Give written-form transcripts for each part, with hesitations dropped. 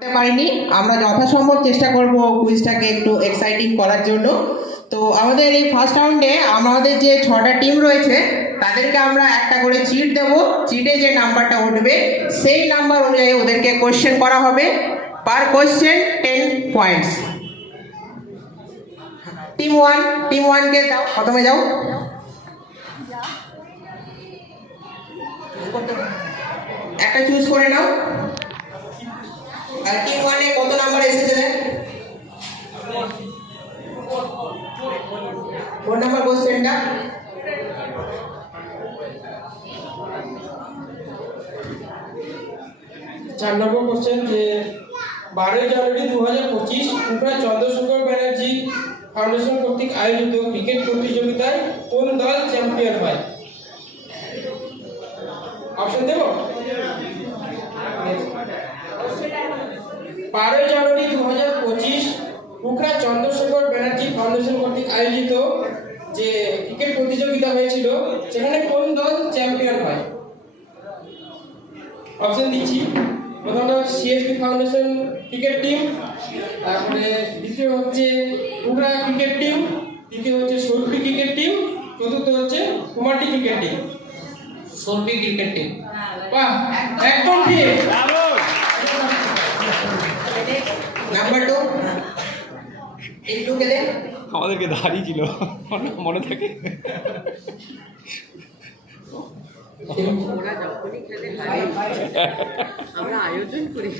পারিনি। আমরা যথাসম্ভব চেষ্টা করব কুইজটাকে একটু এক্সাইটিং করার জন্য। তো আমাদের এই ফার্স্ট রাউন্ডে আমাদের যে 6টা টিম রয়েছে তাদেরকে আমরা একটা করে চিট দেব। চিটে যে নাম্বারটা উঠবে সেই নাম্বার অনুযায়ী ওদেরকে কোয়েশ্চেন করা হবে। পার কোয়েশ্চেন 10 পয়েন্টস। টিম 1কে যাও, প্রথমে যাও। একটা চুজ করে নাও। আর টিম 1 এ কত নাম্বার এসেছে? 4 নাম্বার কোশ্চেনটা। চার নম্বর কোশ্চেন যে 12 জানুয়ারি 2025 ত্রিপুরা চন্দ্রশেখর ব্যানার্জি ফাউন্ডেশন কর্তৃক আয়োজিত ক্রিকেট প্রতিযোগিতায় কোন দল চ্যাম্পিয়ন হয়? অপশন দেব? 12 জানুয়ারি 2025 ত্রিপুরা চন্দ্রশেখর ব্যানার্জি ফাউন্ডেশন কর্তৃক আয়োজিত যে ক্রিকেট প্রতিযোগিতা হয়েছিল সেখানে কোন দল চ্যাম্পিয়ন হয়? অপশন দিচ্ছি। প্রথমটা সিএসপি ফাউন্ডেশন ক্রিকেট টিম, তারপরে দ্বিতীয় হচ্ছে উগরা ক্রিকেট টিম, তৃতীয় হচ্ছে সর্পি ক্রিকেট টিম, চতুর্থ হচ্ছে কুমারটি ক্রিকেট টিম। সর্পি ক্রিকেট টিম। বাহ, একদম ঠিক। নাম্বার 2 একটু গেলে আমাদেরকে দাঁড়িয়ে ছিল মনে থাকে। আমরা আয়োজন করি।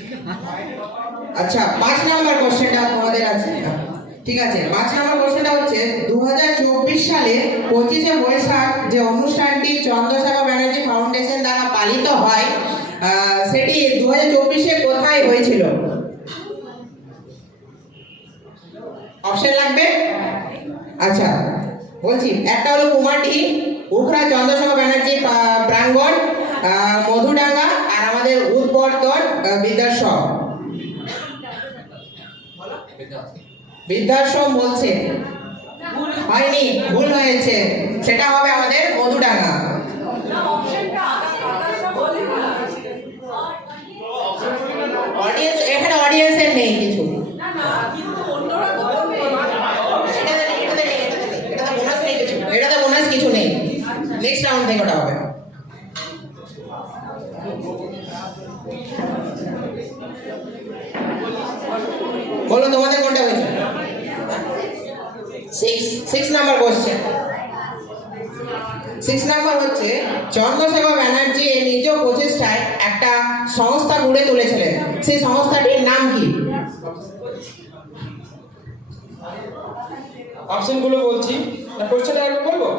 আচ্ছা, 5 নাম্বার কোশ্চেনটা তোমাদের আছে। ঠিক আছে, 5 নাম্বার কোশ্চেনটা হচ্ছে 2024 সালে 25শে বৈশাখ যে অনুষ্ঠানটি চন্দ্রশেখর ব্যানার্জি ফাউন্ডেশন দ্বারা পালিত হয় সেটি 2024-এ কোথায় হয়েছিল? অপশন লাগবে? আচ্ছা বলছি, একটা হলো কুমারটি, উখরা চন্দ্রশেখর ব্যানার্জি প্রাঙ্গণ, মধুডাঙ্গা, আর আমাদের উদ্বর্তন বৃদ্ধাশ্রম। বৃদ্ধাশ্রম বলছে, হয়নি, ভুল হয়েছে। সেটা হবে আমাদের মধুডাঙ্গা। অডিয়েন্স, এখানে অডিয়েন্সের নেই কিছু। এটাতে বোনাস কিছু নেই। নেক্সট রাউন্ড থেকে ওটা হবে। বলো তোমাদের কোনটা হয়েছে? 6 নাম্বার কোশ্চেন। 6 নাম্বার হচ্ছে চন্দ্রশেখর ব্যানার্জি নিজ প্রচেষ্টায় একটা সংস্থা গড়ে তুলেছিলেন, সেই সংস্থাটির নাম কি? অপশনগুলো বলছি, কোশ্চেনটা একবার বলবো?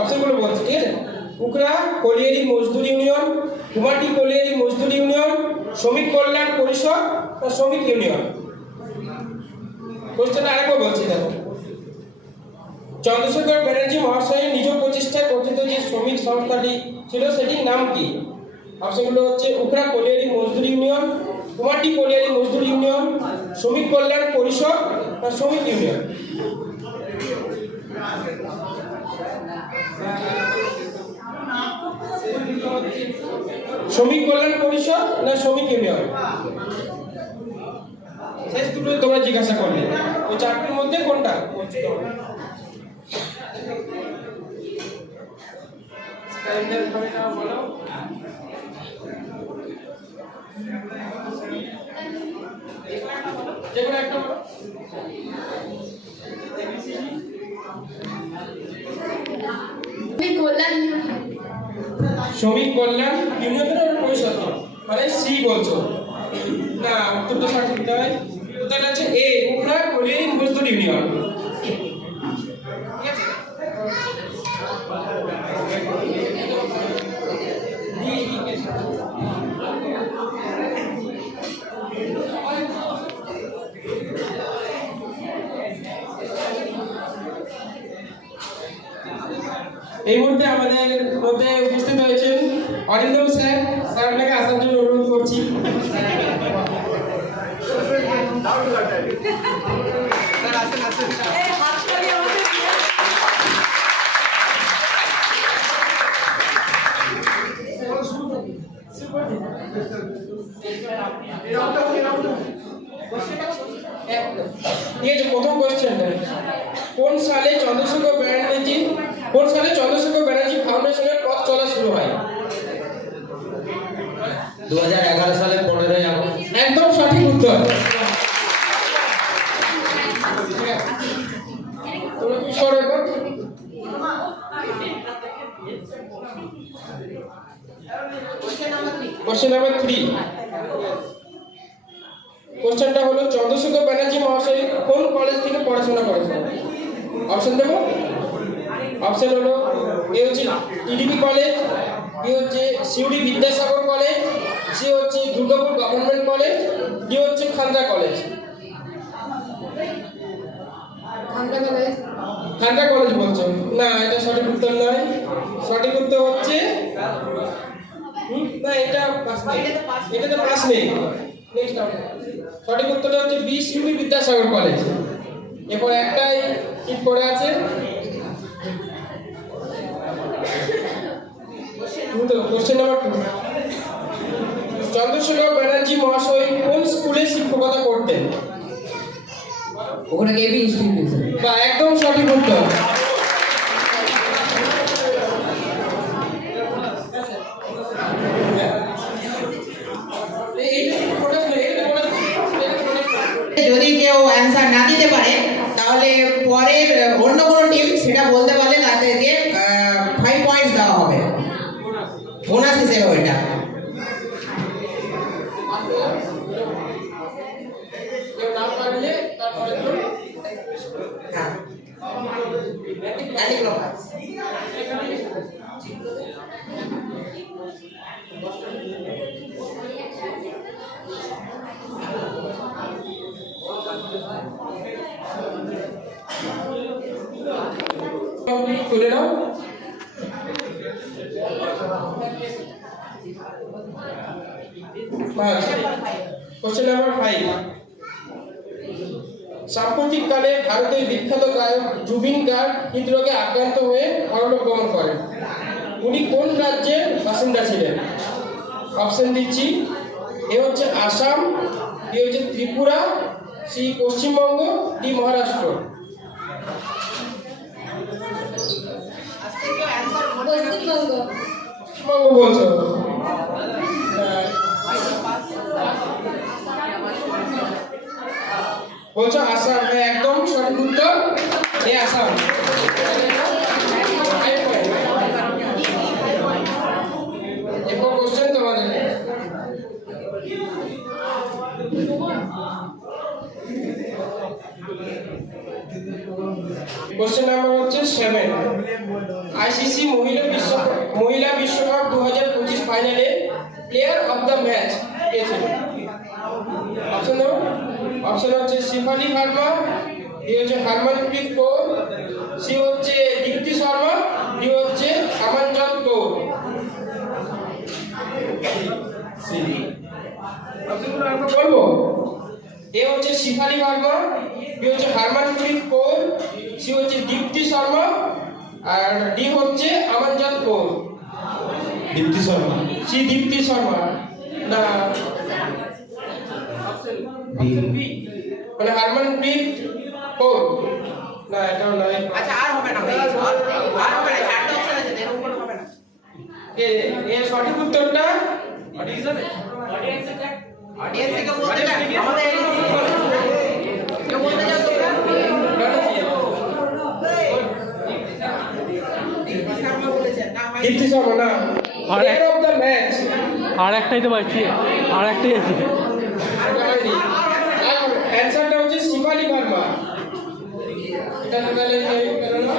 অপশনগুলো বলছি, ঠিক আছে? উকরা কলিয়ারি মজদুর ইউনিয়ন, কুমারটি কলিয়ারি মজদুর ইউনিয়ন, শ্রমিক কল্যাণ পরিষদ বা শ্রমিক ইউনিয়ন। কোশ্চেনটা আরেকবার বলছি, দেখো। চন্দ্রশেখর ব্যানার্জি মহাশয়ের নিজ প্রচেষ্টায় গঠিত যে শ্রমিক সংস্থাটি ছিল সেটির নাম কি? অপশনগুলো হচ্ছে উকরা কলিয়ারি মজদুর ইউনিয়ন, কুমারটি কলিয়ারি মজদুর ইউনিয়ন, শ্রমিক কল্যাণ পরিষদ বা শ্রমিক ইউনিয়ন। শ্রমিক কল্যাণ পরিষদ না শ্রমিক ইউনিয়ন? শেষ দুটো তোমরা জিজ্ঞাসা করলে, ওই চারটির মধ্যে কোনটা? বলো। যেগুলো একটা বলো। শ্রমিক কল্যাণ ইউনিয়নের পরিষদ, মানে সি বলছো না? উত্তরটা সঠিক দিতে হয়। উত্তরটা হচ্ছে এ, উকরা কলিয়ারি মজদুর ইউনিয়ন। ঠিক আছে? এই মুহূর্তে আমাদের মধ্যে উপস্থিত হয়েছেন অরিন্দম স্যার। স্যার, আপনাকে আসার জন্য অনুরোধ করছি। ঠিক আছে, প্রথম কোশ্চেনটা, কোন সালে চন্দ্রশেখর ব্যানার্জি ফাউন্ডেশনের পথ চলা শুরু হয়? 2011 সালে 15ই আগস্ট। একদম সঠিক উত্তর। তোমরা কি সর এখন? Question number 3। কোশ্চেনটা হলো, চন্দ্রশেখর ব্যানার্জি মহাশয় কোন কলেজ থেকে পড়াশোনা করেছেন? অপশন দেবো? অপশন হলো, এ হচ্ছে টিডিপি কলেজ, বি হচ্ছে সিউড়ি বিদ্যাসাগর কলেজ, সি হচ্ছে দুর্গাপুর গভর্নমেন্ট কলেজ, ডি হচ্ছে খান্ডা কলেজ। খান্ডা কলেজ বলছো? না, এটা সঠিক উত্তর নয়। সঠিক উত্তর হচ্ছে না, এটা পাস নেই, এটাতে পাস নেই। নেক্সট সঠিক উত্তরটা হচ্ছে বি, সিউড়ি বিদ্যাসাগর কলেজ। এরপর একটাই ঠিক করে আছে। Question number 2। চন্দ্রশেখর ব্যানার্জি মহাশয় কোন স্কুলে শিক্ষকতা করতেন? ওখানে কেবি ইনস্টিটিউশন। বা একদম সঠিক উত্তর। যদি কেউ অ্যান্সার না দিতে পারে তাহলে পরের অন্য কোনো টিম সেটা বলতে পারলে তাদেরকে 5 পয়েন্টস দেওয়া হবে, বোনাস হিসেবে ওইটা। হ্যাঁ, তুলে নাও। Question number 5। সাম্প্রতিককালে ভারতের বিখ্যাত গায়ক জুবিন গার্গ হৃদরোগে আক্রান্ত হয়ে পরলোক গমন করেন। উনি কোন রাজ্যের বাসিন্দা ছিলেন? অপশন দিচ্ছি, এ হচ্ছে আসাম, বি হচ্ছে ত্রিপুরা, সি পশ্চিমবঙ্গ, ডি মহারাষ্ট্র। পশ্চিমবঙ্গ বলছো? বলছো আসাম? হ্যাঁ, একদম সঠিক উত্তর, এ আসাম। এরপর কোশ্চেন তোমাদের। কোশ্চেন নাম্বার হচ্ছে 7। আইসিসি মহিলা বিশ্বকাপ 2025 ফাইনালে প্লেয়ার অফ দ্য ম্যাচ কে ছিল? অপশন দেবো? অপশন হচ্ছে শিফালি ভার্মা, ডি হচ্ছে হরমনপ্রীত কৌর, সি হচ্ছে দীপ্তি শর্মা, ডি হচ্ছে অমনজোত কৌর। অপশনগুলো আমরা বলবো। এ হচ্ছে শিফালি ভার্মা, বি হচ্ছে হরমনপ্রীত কৌর, সি হচ্ছে দীপ্তি শর্মা, আর ডি হচ্ছে অমনজোত কৌর। দীপ্তি শর্মা। সি দীপ্তি শর্মা না, মানে হরমনপ্রীত কৌর না, এটাও নয়। আচ্ছা, আর হবে না ভাই, আর হবে না, চারটা অপশন আছে, এর উপর হবে না। এর সঠিক উত্তরটা অডিয়েন্সকে বলতে না, আমাদের কেউ বলতে যাও তোমরা। দীপ্তি শর্মা না, প্লেয়ার অফ দ্য ম্যাচ। আর একটাই তো পাচ্ছি, আর একটাই আছে। অ্যান্সারটা হচ্ছে শিফালি ভার্মা। এটা তাহলে কেন না?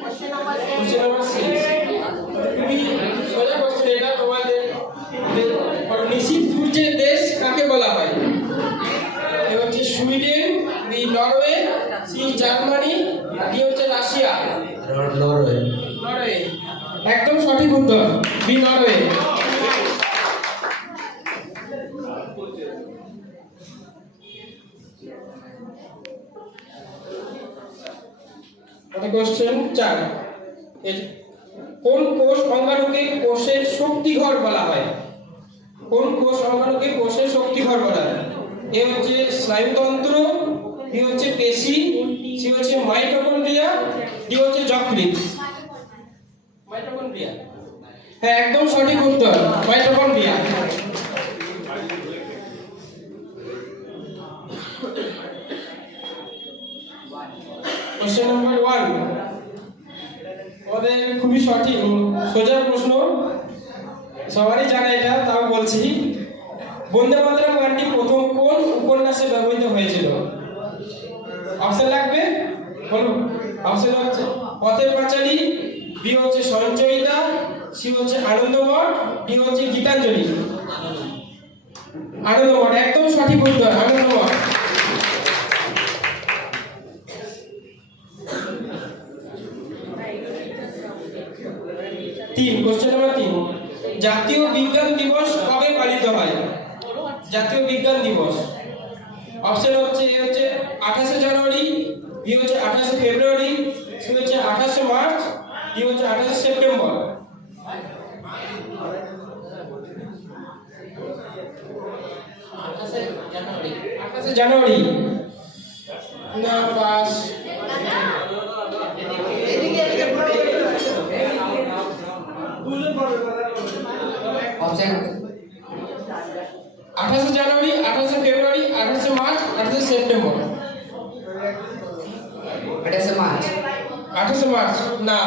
Question number 6। খুবই সোজা কোশ্চেন এটা তোমাদের। নিশীথ সূর্যের দেশ কাকে বলা হয়? এ হচ্ছে Sweden, B Norway, C Germany, D হচ্ছে রাশিয়া। নরওয়ে। নরওয়ে একদম সঠিক উত্তর, বি নরওয়ে। কোশ্চেন 4, কোন কোষ অঙ্গাণুকে কোষের শক্তিঘর বলা হয়? কোন কোষ অঙ্গাণুকে কোষের শক্তিঘর বলা হয়? এ হচ্ছে স্নায়ুতন্ত্র, বি হচ্ছে পেশি, সি হচ্ছে মাইটোকন্ড্রিয়া, ডি হচ্ছে যকৃৎ। মাইটোকন্ড্রিয়া, হ্যাঁ একদম সঠিক উত্তর, মাইটোকন্ড্রিয়া। কোশ্চেন নাম্বার 1, আমাদের খুবই সঠিক সোজা প্রশ্ন, সবারই জানা এটা, তাও বলছি। বন্দে মাতরম গানটি প্রথম কোন উপন্যাসে ব্যবহৃত হয়েছিল? অপশন লাগবে, বলো। অপশন হচ্ছে পথের পাঁচালী, বি হচ্ছে সঞ্চয়িতা, সি হচ্ছে আনন্দমঠ, ডি হচ্ছে গীতাঞ্জলি। আনন্দমঠ, একদম সঠিক উত্তর, আনন্দমঠ। 3, কোশ্চেন নাম্বার 3, জাতীয় বিজ্ঞান দিবস কবে পালিত হয়? জাতীয় বিজ্ঞান দিবস, অপশন হচ্ছে এ হচ্ছে 28শে জানুয়ারি, বি হচ্ছে 28শে ফেব্রুয়ারি, সি হচ্ছে 28শে মার্চ, ডি হচ্ছে 28শে সেপ্টেম্বর। 28শে জানুয়ারি না পাস। অপশন 28শে জানুয়ারি, 28শে ফেব্রুয়ারি, 28শে মার্চ, 28শে সেপ্টেম্বর। 28শে মার্চ। 28শে মার্চ না।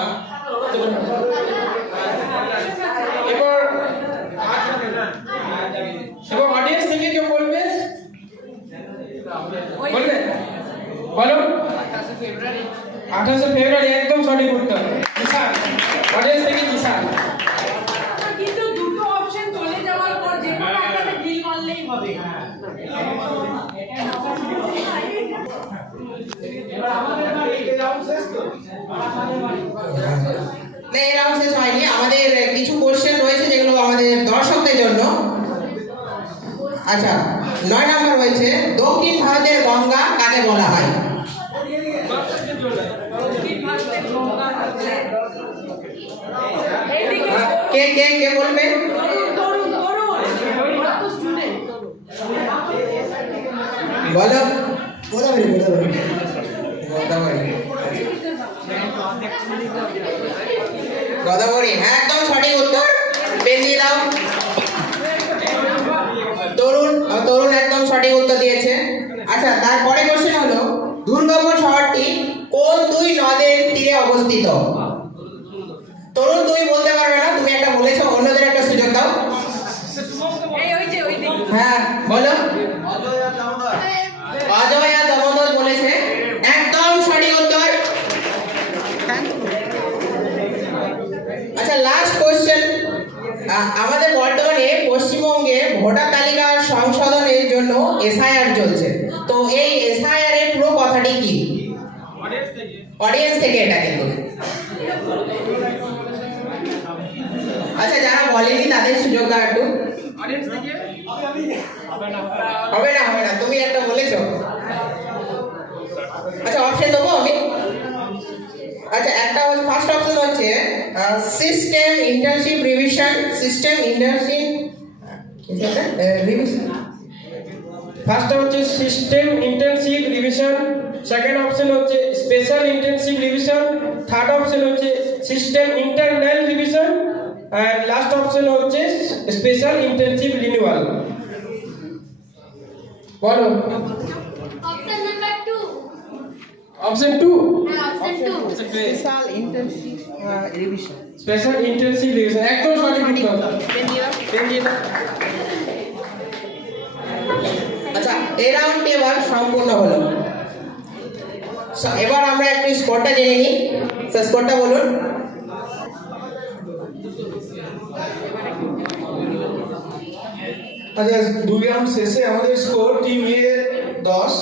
এবার অডিয়েন্স থেকে কেউ বলবে, বলবে, বলো। 28শে ফেব্রুয়ারি, একদম সঠিক উত্তর, কিষান। অডিয়েন্স থেকে কিষান। কিন্তু দুটো অপশন চলে যাওয়ার পর যে কোনো একটাতে ডিল করলেই হবে। না, এর রাউন্ড শেষ হয়নি, আমাদের কিছু কোশ্চেন রয়েছে যেগুলো আমাদের দর্শকদের জন্য। আচ্ছা, 9 নম্বর রয়েছে, দক্ষিণ ভারতের গঙ্গা কাকে বলা হয়? এইদিকে কে কে কে বলবে? তরুণ ওরা তো স্টুডেন্ট। বলো। গোদাবরী গোদাবরী। গোদাবরী, হ্যাঁ একদম সঠিক উত্তর, পেন দিয়ে দাও। তরুণ একদম সঠিক উত্তর দিয়েছে। আচ্ছা, তারপরে কোশ্চেন হলো, দুর্গাপুর শহরটি কোন দুই নদের তীরে অবস্থিত? তরুণ তুমি বলতে পারবে না, তুমি একটা বলেছো, অন্যদের একটা সুযোগ দাও। এই ওই যে ওই দিক। হ্যাঁ বলো। অজয় আর দামোদর বলেছে, একদম সঠিক উত্তর। আচ্ছা, লাস্ট কোশ্চেন, আমাদের বর্তমানে পশ্চিমবঙ্গে ভোটার তালিকা সংশোধনের জন্য এসআইআর চলছে, তো এই এসআইআর এর পুরো কথাটি কি? অডিয়েন্স থেকে এটা কিন্তু। আচ্ছা, যারা বলেনি তাদের সুযোগ দাও একটু। হবে না, তুমি একটা বলেছো। আচ্ছা, অপশন দেবো আমি। আচ্ছা, একটা ফার্স্ট অপশন হচ্ছে system internship revision, system internship revision. First হচ্ছে system intensive revision, second option হচ্ছে special intensive revision, third option হচ্ছে system internal revision, and last option হচ্ছে স্পেশাল ইন্টেনসিভ রিনিউয়াল। বলো। Option number 2. Option 2, Option 2. Special internship revision. Special intensive revision, একদম সঠিক উত্তর। Pen দিয়ে দাও। আচ্ছা, এই রাউন্ডটি এবার সম্পূর্ণ হলো। এবার আমরা একটু স্কোরটা জেনে নিই। স্যার, স্কোরটা বলুন। আচ্ছা, 2 রাউন্ড শেষে আমাদের স্কোর টিম এ 10,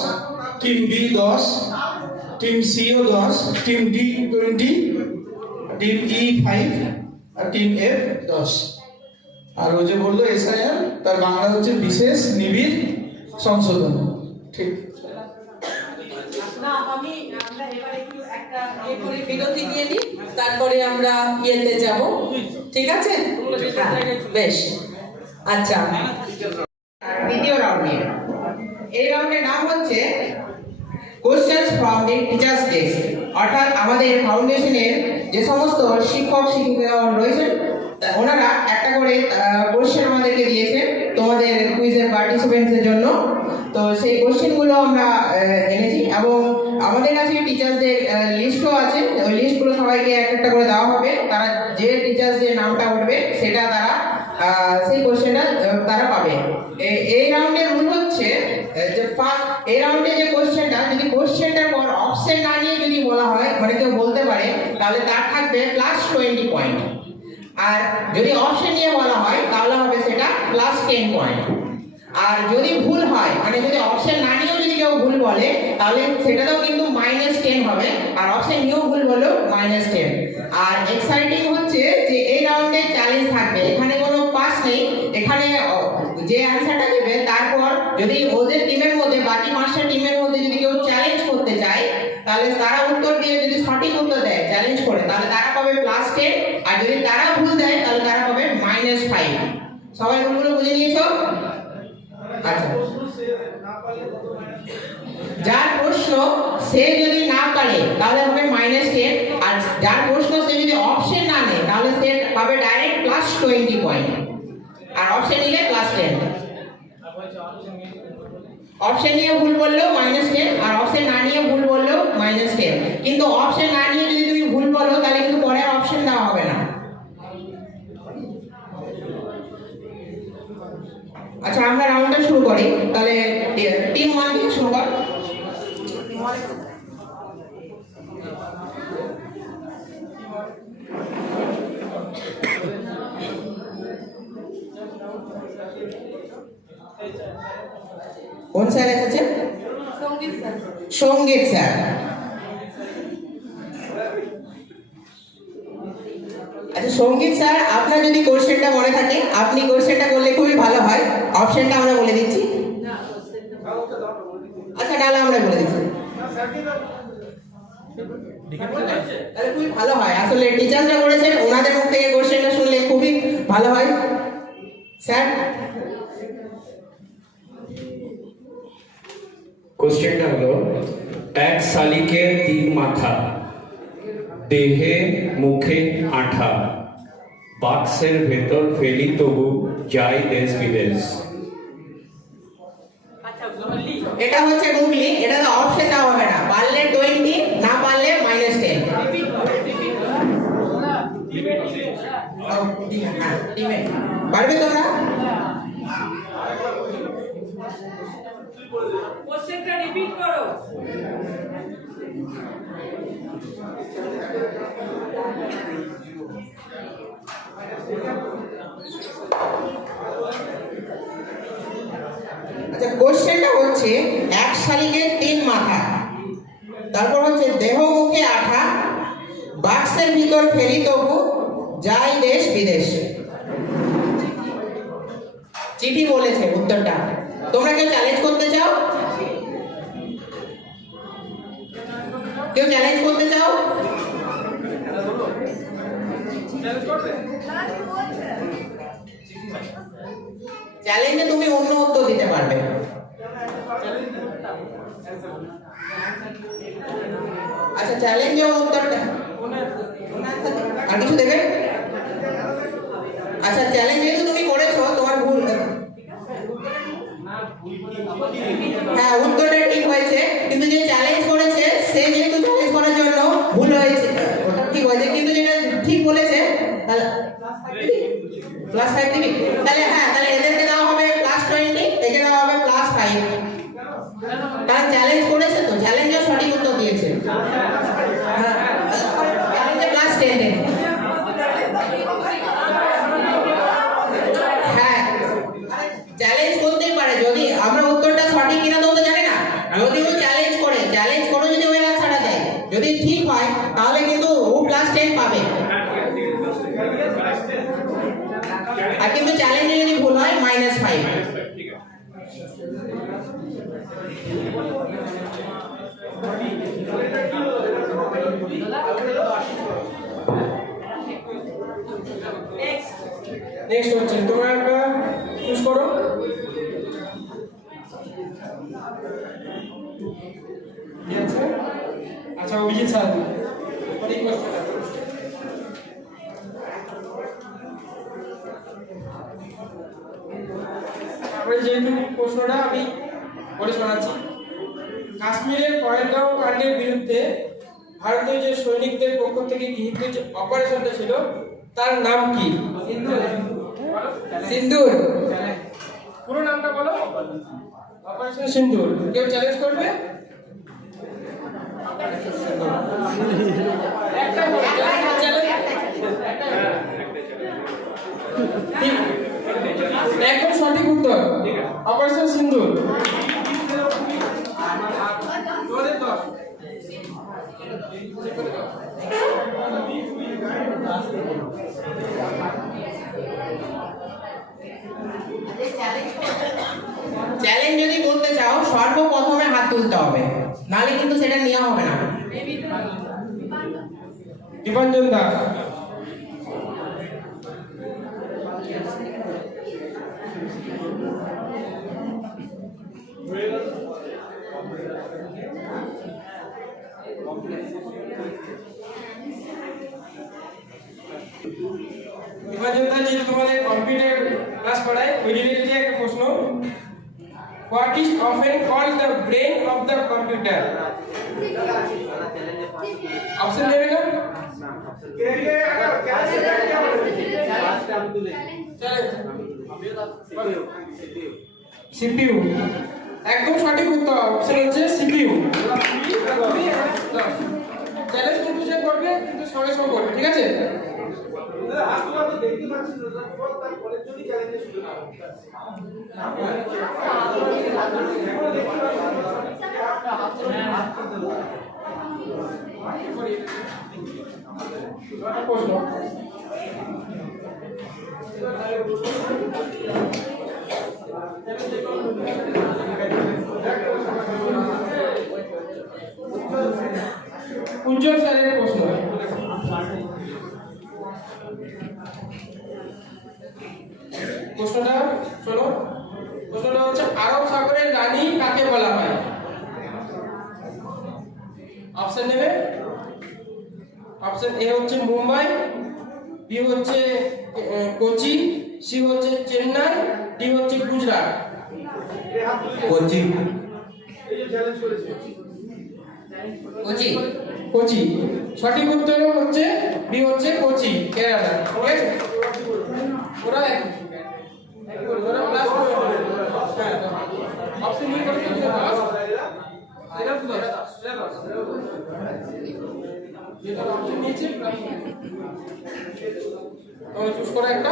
টিম বি 10, টিম সি ও 10, টিম ডি 20, টিম ই 5 আর টিম এফ 10। আর ও যে বললো এসআইআর, তার বাংলা হচ্ছে বিশেষ নিবিড় সংশোধন। ঠিক। না আমরা এবার একটু একটা একটা করে বিরতি নিয়ে নিই, তারপরে আমরা ইয়েতে যাব, ঠিক আছে? হ্যাঁ, বেশ, আচ্ছা। দ্বিতীয় রাউন্ডে এই রাউন্ডের নাম হচ্ছে questions from the teachers desk, অর্থাৎ আমাদের ফাউন্ডেশনের যে সমস্ত শিক্ষক শিক্ষিকা রয়েছেন ওনারা একটা করে কোশ্চেন আমাদেরকে দিয়েছেন তোমাদের কুইজের পার্টিসিপেন্টসের জন্য। তো সেই কোশ্চেনগুলো আমরা এনেছি এবং আমাদের কাছে টিচার্সদের লিস্টও আছে, ওই লিস্টগুলো সবাইকে একটা করে দেওয়া হবে। তারা যে টিচার্স যে নামটা উঠবে সেটা তারা সেই কোশ্চেনটা তারা পাবে। এই রাউন্ডের রুল হচ্ছে যে এই রাউন্ডে যে কোশ্চেনটা, যদি কোশ্চেনটার পর অপশন না নিয়ে যদি বলা হয়, মানে কেউ বলতে পারে, তাহলে তার থাকবে +20 পয়েন্ট। আর যদি অপশন নিয়ে বলা হয় তাহলে হবে সেটা +10 পয়েন্ট। আর যদি ভুল হয়, মানে যদি অপশন না নিয়েও যদি কেউ ভুল বলে তাহলে সেটাতেও কিন্তু -10 হবে, আর অপশন নিয়েও ভুল বলেও -10। আর এক্সাইটিং হচ্ছে যে এই রাউন্ডে চ্যালেঞ্জ থাকবে, এখানে কোনো পাস নেই। এখানে যে অ্যানসারটা দেবে তারপর যদি ওদের টিমের মধ্যে, বাকি 5টা টিমের মধ্যে যদি কেউ চ্যালেঞ্জ করতে চায় তাহলে তারা উত্তর দিয়ে যদি সঠিক উত্তর দেয় চ্যালেঞ্জ করে, তাহলে তারা পাবে +10। আর যদি তারা ভুল দেয় তাহলে তারা পাবে -5। সবাই রুলগুলো বুঝে নিয়েছো? আচ্ছা, যার প্রশ্ন সে যদি না পারে তাহলে হবে -10, আর যার প্রশ্ন সে যদি অপশন না নেয় তাহলে সে পাবে ডাইরেক্ট +20 পয়েন্ট, আর অপশন নিলে +10। অপশন নিয়ে ভুল বললেও -10, আর অপশন না নিয়ে ভুল বললেও -10। কিন্তু অপশন না নিয়ে যদি তুমি ভুল বলো তাহলে কিন্তু পরের অপশন দেওয়া হবে না। আচ্ছা, আমরা রাউন্ডটা শুরু করি। তাহলে টিম 1 থেকে শুরু কর। কোন স্যার এসেছেন? সঙ্গীত স্যার। আচ্ছা সঙ্গীত স্যার, আপনার যদি কোশ্চেনটা মনে থাকে আপনি কোশ্চেনটা করলে খুবই ভালো হয়। অপশনটা আমরা বলে দিচ্ছি। আচ্ছা, তাহলে আমরা বলে দিচ্ছি, তাহলে খুবই ভালো হয়। আসলে টিচাররা করেছেন, ওনাদের মুখ থেকে কোশ্চেনটা শুনলে খুবই ভালো হয়। স্যার, কোশ্চেনটা হলো, এক শালিকের 3 মাথা, দেহে মুখে আঠা, বাক্সের ভেতর ফেলি তবু যাই দেশ বিদেশ। এটা হচ্ছে গুগলি, এটা তো অপশন দেওয়া হবে না। পারলে 20, না পারলে -10। পারবে তোমরা? কোশ্চেনটা রিপিট করো। আচ্ছা, কোশ্চেনটা হচ্ছে এক শালিকের 3 মাথা, তারপর হচ্ছে দেহ মুখে আঠা, বাক্সের ভিতর ফেলি তবু যাই দেশ বিদেশ। চিঠি বলেছে উত্তরটা। তোমরা কেউ চ্যালেঞ্জ করতে চাও? কেউ চ্যালেঞ্জ করতে চাও? চ্যালেঞ্জে তুমি অন্য উত্তর দিতে পারবে। আচ্ছা, চ্যালেঞ্জে উত্তরটা আর কিছু দেবে? আচ্ছা, চ্যালেঞ্জ যেহেতু তুমি করেছো, তোমার ভুল, হ্যাঁ উত্তরটা ঠিক হয়েছে, কিন্তু যে চ্যালেঞ্জ করেছে সে যেহেতু চ্যালেঞ্জ করার জন্য ভুল হয়েছে, ওটা ঠিক হয়েছে, কিন্তু যেটা ঠিক বলেছে তাহলে +5 থেকে, তাহলে হ্যাঁ, তাহলে এদেরকে দেওয়া হবে +20, একে দেওয়া হবে +5। কারণ চ্যালেঞ্জ করেছে তো, চ্যালেঞ্জের সঠিক উত্তর দিয়েছে। হ্যাঁ, চ্যালেঞ্জে +10। হ্যাঁ, চ্যালেঞ্জ করতেই পারে, যদি আমরা উত্তরটা সঠিক কিনা তো জানি না। যদি ও চ্যালেঞ্জ করে যদি ওই আনসারটা দেয়, যদি ঠিক হয় তাহলে কিন্তু ও +10 পাবে। আর কিন্তু চ্যালেঞ্জে যদি ভুল হয় -5। নেক্সট হচ্ছে তোমরা একটা চুজ করো। কি আছে? আচ্ছা অভিজিৎ স্যার এই কোশ্চেনটা তারপরে যেহেতু প্রশ্নটা আমি পড়ে শোনাচ্ছি। কাশ্মীরের পহেলগাঁও কাণ্ডের বিরুদ্ধে ভারতীয় যে সৈনিকদের পক্ষ থেকে গৃহীত যে অপারেশনটা ছিল তার নাম কি? সিন্দুর। পুরো নামটা বলো। অপারেশন সিন্দুর। কেউ চ্যালেঞ্জ করবে? একটা চ্যালেঞ্জ একদম সঠিক উত্তর অপারেশন সিন্দুর। তোমাদের তো চ্যালেঞ্জ যদি করতে চাও সর্বপ্রথমে হাত তুলতে হবে, নাহলে কিন্তু সেটা নেওয়া হবে না। দীপাঞ্জন দাস। দীপাঞ্জন দাস যেহেতু তোমাদের কম্পিউটার ক্লাস পড়ায় ওই রিলেটেড একটা প্রশ্ন। What is often called the brain of the computer? Option দেবে না? সিপিইউ। একদম সঠিক উত্তর অপশন হচ্ছে সিপিইউ। চ্যালেঞ্জ কিন্তু সে করবে, কিন্তু সঙ্গে সঙ্গে করবে, ঠিক আছে? প্রশ্ন উজ্জ্বল স্যারের প্রশ্ন। প্রশ্নটা শোনো। প্রশ্নটা হচ্ছে আরব সাগরের রানী কাকে বলা হয়? অপশন নেবে। অপশন এ হচ্ছে মুম্বাই, বি হচ্ছে কোচি, সি হচ্ছে চেন্নাই, ডি হচ্ছে গুজরাট। কোচি। কোচি। কোচি। সঠিক উত্তর হচ্ছে বি হচ্ছে কোচি, কেরালা। ঠিক আছে? ওরা ওরা ক্লাস অপশন নিয়ে করে দিতে হবে। এটা তো যেটা অপশন নিয়েছে তোমরা চুজ করো একটা।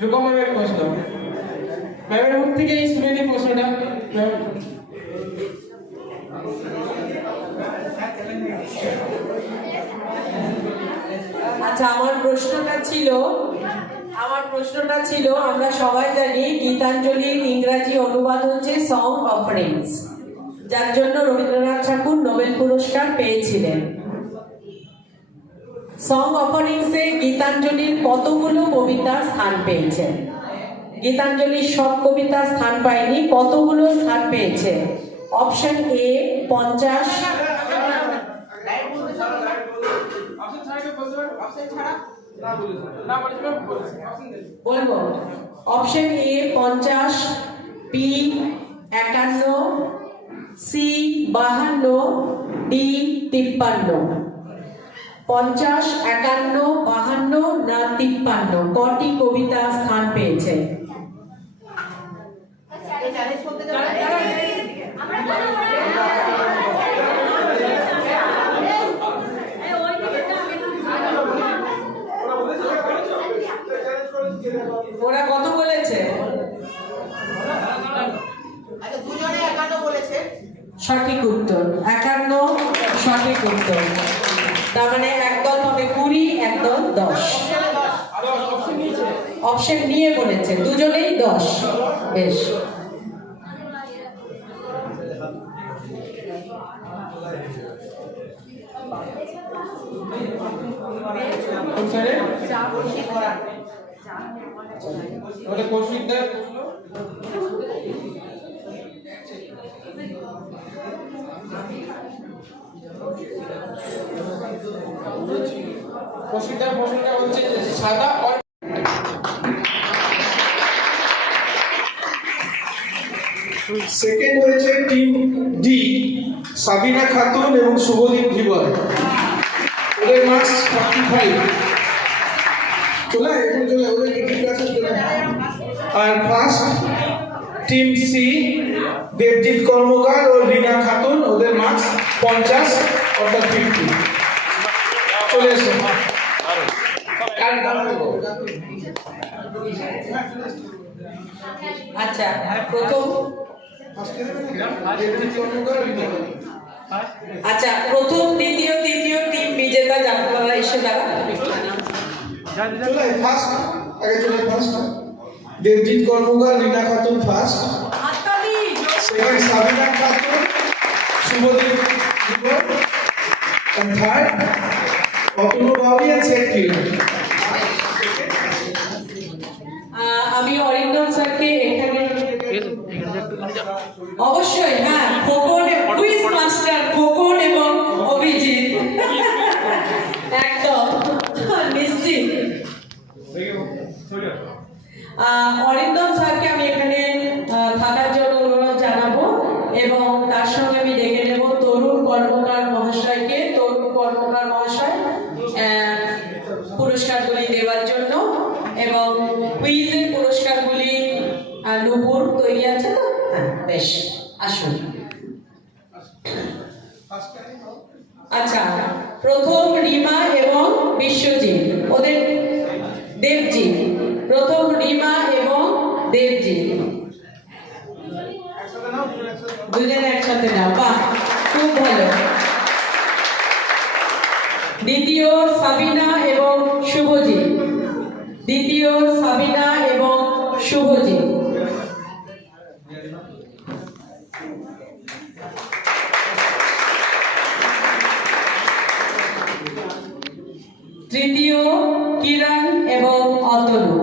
রূপম ম্যামের প্রশ্ন। ম্যামের মুখ থেকে শুনে নিই প্রশ্নটা। আচ্ছা আমার প্রশ্নটা ছিল আমরা সবাই জানি গীতাঞ্জলির ইংরাজি অনুবাদ হচ্ছে সং অফারিংস, যার জন্য রবীন্দ্রনাথ ঠাকুর নোবেল পুরস্কার পেয়েছিলেন। সং অফারিংসে গীতাঞ্জলির কতগুলো কবিতা স্থান পেয়েছে? গীতাঞ্জলির সব কবিতা স্থান পায়নি, কতগুলো স্থান পেয়েছে? অপশন এ 50, বলবো option A 50, B 51, C 52, D 53। 50, 51, 52 না 53 কটি কবিতা স্থান পেয়েছে? ওরা কত বলেছে? সঠিক উত্তর 51 সঠিক উত্তর। তার মানে একদল হবে 20, একদল 10। অপশন নিয়ে বলেছে দুজনেই 10। বেশ কোন স্যারে তাহলে কৌশিকদার কৌশিকদার প্রশ্নটা হচ্ছে যে সাদা আর সেকেন্ড হয়েছে টিম ডি, সাবিনা খাতুন এবং শুভদীপ ধীবর। ওদের মার্কস 45। চলে এখন চলে ওদের কি ক্লাসে চলে। আর ফার্স্ট টিম সি, দেবজিৎ কর্মকার ও রিনা খাতুন, ওদের মার্কস 50 অর্থাৎ 50। চলে এসো। আচ্ছা প্রথম আচ্ছা প্রথম দ্বিতীয় তৃতীয় টিম বিজেতা যারা এসে দাঁড়া। চলে ফার্স্ট, আগে চলে ফার্স্ট দেবজিৎ কর্মকার, রিনা খাতুন ফার্স্ট, হাততালি। Second Sabina Khatun, Subhadip Dhibar, and third Apurba Bauri and Sheikh Kiran. আমি অরিন্দম স্যারকে এখানে অবশ্যই, হ্যাঁ, খোকন কুইজ মাস্টার খোকন এবং অভিজিৎ একদম নিশ্চিত। অরিন্দম স্যারকে আমি এখানে থাকার জন্য অনুরোধ জানাবো এবং তার সঙ্গে আমি ডেকে নেব তরুণ কর্মকার মহাশয়কে। তরুণ কর্মকার মহাশয় পুরস্কারগুলি দেওয়ার জন্য এবং কুইজের পুরস্কারগুলি নূপুর তৈরি আছে তো? হ্যাঁ, বেশ, আসুন। আচ্ছা, প্রথম রিমা এবং বিশ্বজিৎ, ওদের দেবজিৎ, প্রথম রিমা এবং দেবজিৎ দুজনে একসাথে নাও, বাহ, খুব ভালো। দ্বিতীয় সাবিনা এবং শুভজিৎ, দ্বিতীয় সাবিনা এবং শুভজিৎ। তৃতীয় কিরণ এবং অতনু।